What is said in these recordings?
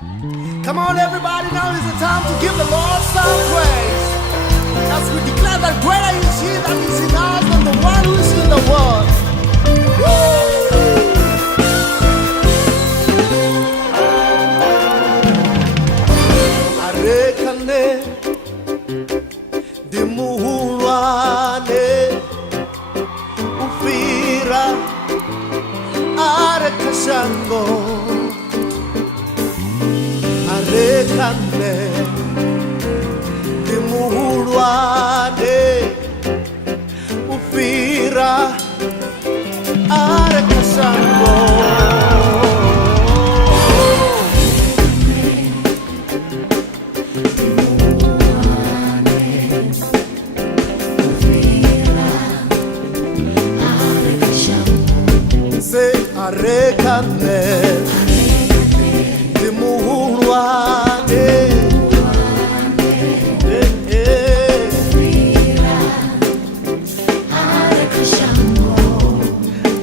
Come on, everybody, now is the time to give the Lord some praise. As we declare that greater is He that is in us than the one who is in the world. Are Kha Nne di muhulwane ufira are kashango. Are Kha Nne di muhulwane ufira are kashango. Are Kha Nne di muhulwane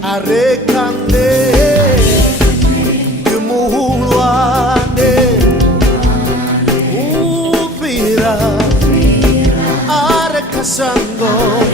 Are Kha Nne di muhulwane ufira are kashango.